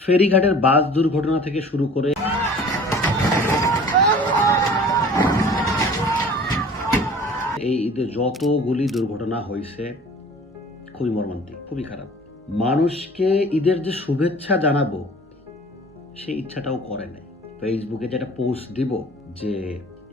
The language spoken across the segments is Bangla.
ফেরিঘাটের বাস দুর্ঘটনা থেকে শুরু করে এই ঈদে যতগুলি দুর্ঘটনা হয়েছে খুবই মর্মান্তিক, খুবই খারাপ। মানুষকে ঈদের যে শুভেচ্ছা জানাবো সেই ইচ্ছাটাও করে নাই। ফেসবুকে যেটা পোস্ট দিব যে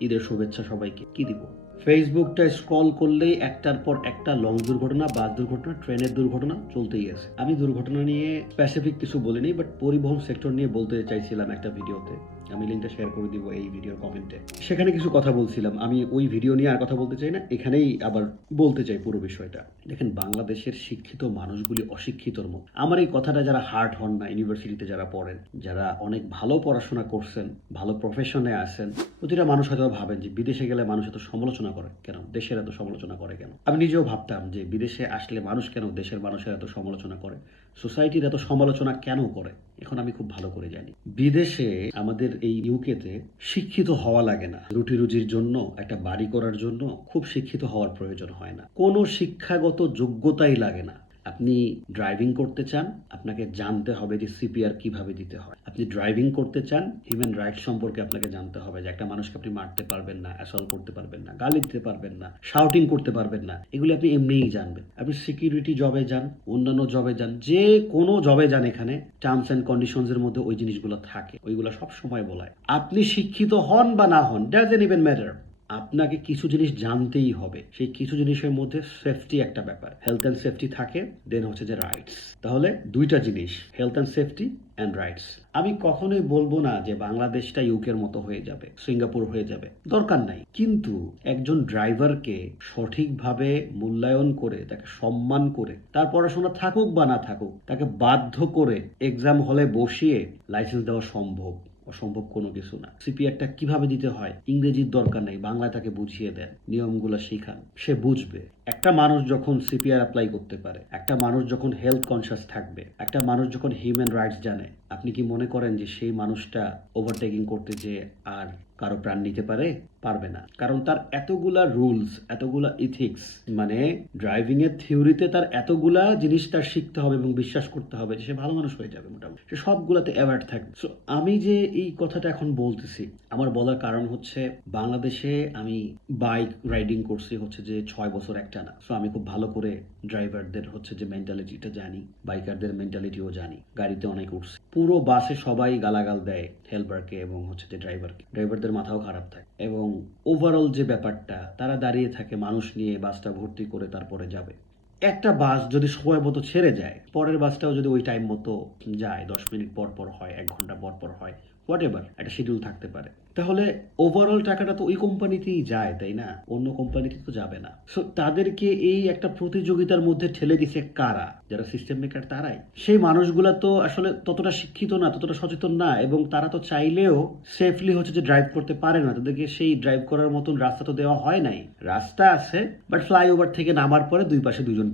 ঈদের শুভেচ্ছা সবাইকে, কি দিব? ফেসবুকটা স্ক্রল করলেই একটার পর একটা লং দুর্ঘটনা, বাস দুর্ঘটনা, ট্রেনের দুর্ঘটনা চলতেই আছে। আমি দুর্ঘটনা নিয়ে স্পেসিফিক কিছু বলিনি, বাট পরিবহন সেক্টর নিয়ে বলতে চাইছিলাম একটা ভিডিওতে। আমি লিঙ্কটা শেয়ার করে দিব এই ভিডিওর কমেন্টে। সেখানে কিছু কথা বলছিলাম, আমি ওই ভিডিও নিয়ে আর কথা বলতে চাই না, এখানেই আবার বলতে চাই পুরো বিষয়টা। দেখেন, বাংলাদেশের শিক্ষিত মানুষগুলি অশিক্ষিতর মতো। আমার এই কথাটা যারা হার্ড হন না, ইউনিভার্সিটিতে যারা পড়েন, যারা অনেক ভালো পড়াশোনা করছেন, ভালো প্রফেশনে আছেন, প্রতিটা মানুষ হয়তো ভাবেন যে বিদেশে গেলে মানুষ এত সমালোচনা করে কেন, দেশের এত সমালোচনা করে কেন। আমি নিজেও ভাবতাম যে বিদেশে আসলে মানুষ কেন দেশের মানুষের এত সমালোচনা করে, সোসাইটির এত সমালোচনা কেন করে। এখন আমি খুব ভালো করে জানি, বিদেশে আমাদের এই ইউকেতে শিক্ষিত হওয়া লাগে না। রুটি রুজির জন্য, একটা বাড়ি করার জন্য খুব শিক্ষিত হওয়ার প্রয়োজন হয় না, কোনো শিক্ষাগত যোগ্যতাই লাগে না। আপনি ড্রাইভিং করতে চান, আপনাকে জানতে হবে যে সিপিআর কিভাবে দিতে হয়। আপনি ড্রাইভিং করতে চান, হিউম্যান রাইটস সম্পর্কে আপনাকে জানতে হবে, যে একটা মানুষকে আপনি মারতে পারবেন না, অ্যাসল্ট করতে পারবেন না, গালি দিতে পারবেন না, শাউটিং করতে পারবেন না, এগুলি আপনি এমনিই জানবেন। আপনি সিকিউরিটি জবে যান, অন্যান্য জবে যান, যে কোনো জবে যান, এখানে টার্মস অ্যান্ড কন্ডিশনস এর মধ্যে ওই জিনিসগুলো থাকে, ওইগুলো সব সময় বলায়। আপনি শিক্ষিত হন বা না হন, ডাজন্ট ইভেন ম্যাটার, আপনাকে কিছু জিনিস জানতেই হবে। সেই কিছু জিনিসের মধ্যে সেফটি একটা ব্যাপার, হেলথ অ্যান্ড সেফটি থাকে, দেন হচ্ছে যে রাইটস। তাহলে দুইটা জিনিস, health and safety and rights. আমি কখনোই বলবো না যে বাংলাদেশটা ইউকের মতো হয়ে যাবে, সিঙ্গাপুর হয়ে যাবে, দরকার নাই। কিন্তু একজন ড্রাইভারকে সঠিকভাবে মূল্যায়ন করে, তাকে সম্মান করে, তার পড়াশোনা থাকুক বা না থাকুক, তাকে বাধ্য করে এক্সাম হলে বসিয়ে লাইসেন্স দেওয়া সম্ভব? অসম্ভব কোনো কিছু না। সিপিআরটা কিভাবে দিতে হয় ইংরেজির দরকার নেই, বাংলায় তাকে বুঝিয়ে দেন, নিয়মগুলো শিখান, সে বুঝবে। একটা মানুষ যখন সিপিআর অ্যাপ্লাই করতে পারে, একটা মানুষ যখন হেলথ কনসিয়াস থাকবে, একটা মানুষ যখন হিউম্যান রাইটস জানে, আপনি কি মনে করেন যে সেই মানুষটা ওভারটেকিং করতে যে আর কারো প্রাণ নিতে পারবে না? কারণ তার এতগুলা রুলস, এতগুলা ইথিক্স, মানে ড্রাইভিং এর থিওরিতে তার এতগুলা জিনিস তার শিখতে হবে এবং বিশ্বাস করতে হবে যে সে ভালো মানুষ হয়ে যাবে, মোটামুটি সে সবগুলাতে অ্যাওয়ার্ড থাকবে। সো আমি যে এই কথাটা এখন বলতেছি, আমার বলার কারণ হচ্ছে বাংলাদেশে আমি বাইক রাইডিং করছি হচ্ছে যে 6 বছর একটা না। সো আমি খুব ভালো করে ড্রাইভারদের হচ্ছে যে মেন্টালিটিটা জানি, বাইকারদের মেন্টালিটিও জানি। গাড়িতে অনেক উঠছি, পুরো বাসে সবাই গালাগাল দেয় হেল্পারকে এবং হচ্ছে যে ড্রাইভারকে, ড্রাইভারদের মাথাও খারাপ থাকে। এবং ওভারঅল যে ব্যাপারটা, তারা দাঁড়িয়ে থাকে মানুষ নিয়ে, বাসটা ভর্তি করে তারপরে যাবে। একটা বাস যদি সময় মতো ছেড়ে যায়, পরের বাসটাও যদি ওই টাইম মতো যায়, 10 মিনিট পর পর হয়, 1 ঘন্টা পর পর হয়, হোয়াট এভার একটা শিডিউল থাকতে পারে, তাহলে ওভারঅল টাকাটা তো ওই কোম্পানিতেই যায়, তাই না? অন্য কোম্পানিতে তো যাবে না। সো তাদেরকে এই একটা প্রতিযোগিতার মধ্যে ঠেলে দিছে কারা? যারা সিস্টেম মেকার, তারাই। সেই মানুষগুলা তো আসলে ততটা শিক্ষিত না, ততটা সচেতন না, এবং তারা তো চাইলেও সেফলি হচ্ছে যে ড্রাইভ করতে পারে না। তাদেরকে সেই ড্রাইভ করার মতন রাস্তা তো দেওয়া হয় নাই। রাস্তা আছে, বাট ফ্লাইওভার থেকে নামার পরে দুই পাশে দুজন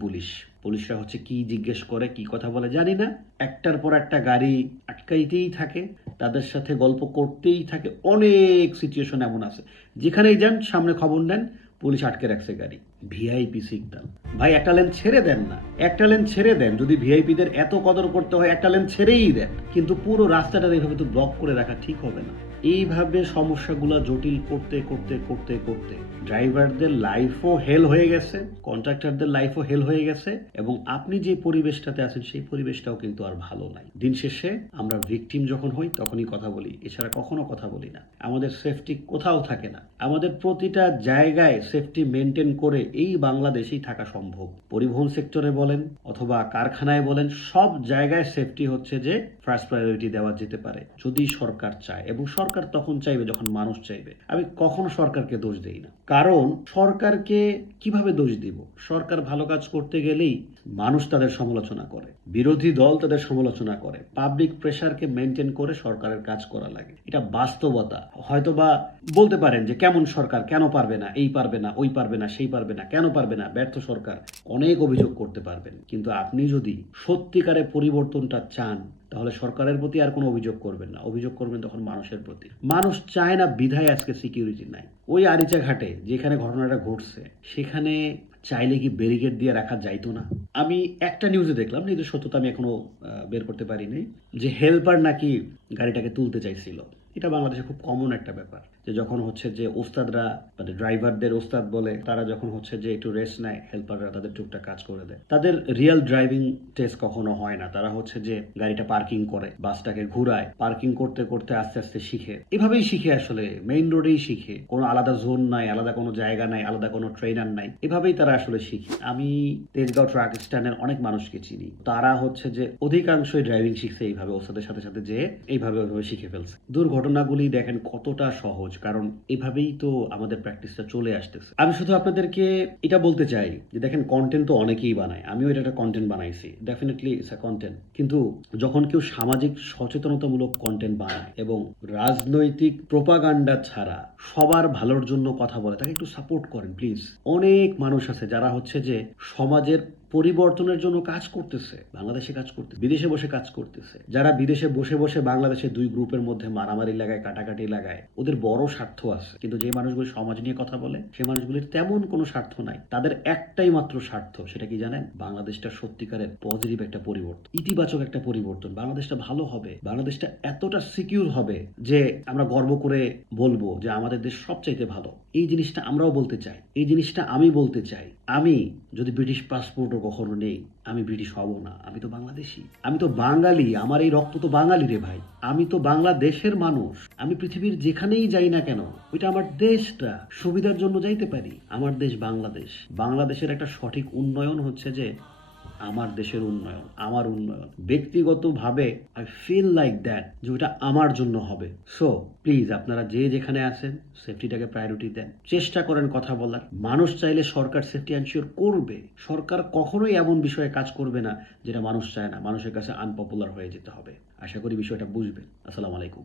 পুলিশরা হচ্ছে কি জিজ্ঞেস করে, কি কথা বলে জানি না, একটার পর একটা গাড়ি আটকাইতেই থাকে, তাদের সাথে গল্প করতেই থাকে। অনেক সিচুয়েশন এমন আছে, যেখানেই যান সামনে খবর নেন, পুলিশ আটকে রাখছে গাড়ি। ভিআইপি সিগন্যাল, ভাই একটা লেন ছেড়ে দেন না, একটা লেন ছেড়ে দেন। যদি ভিআইপিদের এত কদর করতে হয়, একটা লেন ছেড়েই দেন। কিন্তু পুরো রাস্তাটা এইভাবে তো ব্লক করে রাখা ঠিক হবে না। এইভাবে সমস্যাগুলো জটিল করতে করতে করতে করতে ড্রাইভারদের লাইফও হেল হয়ে গেছে, কন্ট্রাক্টরদের লাইফও হেল হয়ে গেছে, এবং আপনি যে পরিবেশটাতে আছেন সেই পরিবেশটাও কিন্তু আর ভালো নাই। দিন শেষে আমরা ভিকটিম যখন হই তখনই কথা বলি, এছাড়া কখনো কথা বলি না। আমাদের সেফটি কোথাও থাকে না। আমাদের প্রতিটা জায়গায় সেফটি মেনটেন করে এই বাংলাদেশেই থাকা সম্ভব। পরিবহন সেক্টরে বলেন অথবা কারখানায় বলেন, সব জায়গায় সেফটি হচ্ছে যে ফার্স্ট প্রায়োরিটি দেওয়া যেতে পারে, যদি সরকার চায়। এবং সরকার তখন চাইবে যখন মানুষ চাইবে। আমি কখনো সরকারকে দোষ দেই না, কারণ সরকারকে কিভাবে দোষ দিব? সরকার ভালো কাজ করতে গেলেই মানুষ তাদের সমালোচনা করে, বিরোধী দল তাদের সমালোচনা করে, পাবলিক প্রেসারকে মেনটেন করে সরকারের কাজ করা লাগে। এটা বাস্তবতা। হয়তোবা বলতে পারেন যে কেমন সরকার, কেন পারবে না, এই পারবে না, ওই পারবে না, সেই পারবে না, কেন পারবে না, ব্যর্থ সরকার, অনেক অভিযোগ করতে পারবেন। কিন্তু আপনি যদি সত্যিকারে পরিবর্তনটা চান, তাহলে সরকারের প্রতি আর কোনো অভিযোগ করবেন না, অভিযোগ করবেন তখন মানুষের প্রতি। মানুষ চায় না বিধায় আজকে সিকিউরিটি নাই। ওই আরিচা ঘাটে যেখানে ঘটনাটা ঘটছে, সেখানে চাইলে কি ব্যারিকেড দিয়ে রাখা যাইতো না? আমি একটা নিউজে দেখলাম, নিউজের সত্যতা আমি এখনো বের করতে পারিনি, যে হেল্পার নাকি গাড়িটাকে তুলতে চাইছিল। এটা বাংলাদেশে খুব কমন একটা ব্যাপার, যে যখন হচ্ছে যে ওস্তাদরা, মানে ড্রাইভারদের ওস্তাদ বলে, তারা যখন হচ্ছে যে একটু রেস্ট নেয়, হেল্পাররা তাদের টুকটাক কাজ করে দেয়। তাদের রিয়েল ড্রাইভিং টেস্ট কখনো হয় না। তারা হচ্ছে যে গাড়িটা পার্কিং করে, বাসটাকে ঘুরায়, পার্কিং করতে করতে আস্তে আস্তে শিখে। এভাবেই শিখে, আসলে মেইন রোডেই শিখে। কোনো আলাদা জোন নাই, আলাদা কোনো জায়গা নাই, আলাদা কোনো ট্রেনার নাই। এভাবেই তারা আসলে শিখে। আমি তেজগাঁও ট্রাক স্ট্যান্ডের অনেক মানুষকে চিনি, তারা হচ্ছে যে অধিকাংশই ড্রাইভিং শিখছে এইভাবে, ওস্তাদের সাথে সাথে যে এইভাবে ওইভাবে শিখে ফেলছে। দুর্ঘটনাগুলি দেখেন কতটা সহজ, কারণ এভাবেই তো আমাদের প্র্যাকটিসটা চলে আসতেছে। আমি শুধু আপনাদেরকে এটা বলতে চাই যে দেখেন, কন্টেন্ট তো অনেকেই বানায়, আমিও এটা একটা কন্টেন্ট বানাইছি, ডেফিনেটলি ইটস আ কন্টেন্ট। কিন্তু যখন কেউ সামাজিক সচেতনতামূলক কন্টেন্ট বানায় এবং রাজনৈতিক প্রোপাগান্ডা ছাড়া সবার ভালোর জন্য কথা বলে, তাকে একটু সাপোর্ট করেন প্লিজ। অনেক মানুষ আছে যারা হচ্ছে যে সমাজের পরিবর্তনের জন্য কাজ করতেছে, বাংলাদেশে কাজ করতে, বিদেশে বসে কাজ করতেছে। যারা বিদেশে বসে বসে বাংলাদেশে দুই গ্রুপের মধ্যে মারামারি লাগায়, কাটাকাটি লাগায়, ওদের বড় স্বার্থ আছে। কিন্তু যে মানুষগুলি সমাজ নিয়ে কথা বলে, সে মানুষগুলির তেমন কোনো স্বার্থ নাই। তাদের একটাই মাত্র স্বার্থ, সেটা কি জানেন? বাংলাদেশটা সত্যিকারের পজিটিভ একটা পরিবর্তন, ইতিবাচক একটা পরিবর্তন। বাংলাদেশটা ভালো হবে, বাংলাদেশটা এতটা সিকিউর হবে যে আমরা গর্ব করে বলবো যে আমাদের দেশ সবচাইতে ভালো। এই জিনিসটা আমরাও বলতে চাই, এই জিনিসটা আমি বলতে চাই। আমি যদি ব্রিটিশ পাসপোর্টও কখনো নেই, আমি ব্রিটিশ হব না। আমি তো বাংলাদেশি, আমি তো বাঙালি, আমার এই রক্ত তো বাঙালি রে ভাই। আমি তো বাংলাদেশের মানুষ। আমি পৃথিবীর যেখানেই যাই না কেন, ওইটা আমার দেশটা, সুবিধার জন্য যাইতে পারি। আমার দেশ বাংলাদেশ। বাংলাদেশের একটা সঠিক উন্নয়ন হচ্ছে যে আমার দেশের উন্নয়ন, আমার উন্নয়ন। ব্যক্তিগতভাবে আই ফিল লাইক দ্যাট যে ওটা আমার জন্য হবে। সো প্লিজ, আপনারা যে যেখানে আছেন, সেফটিটাকে প্রায়োরিটি দেন, চেষ্টা করেন কথা বলার। মানুষ চাইলে সরকার সেফটি এনশিওর করবে। সরকার কখনোই এমন বিষয়ে কাজ করবে না যেটা মানুষ চায় না। মানুষের কাছে আনপপুলার হয়ে যেতে হবে। আশা করি বিষয়টা বুঝবেন। আসসালামু আলাইকুম।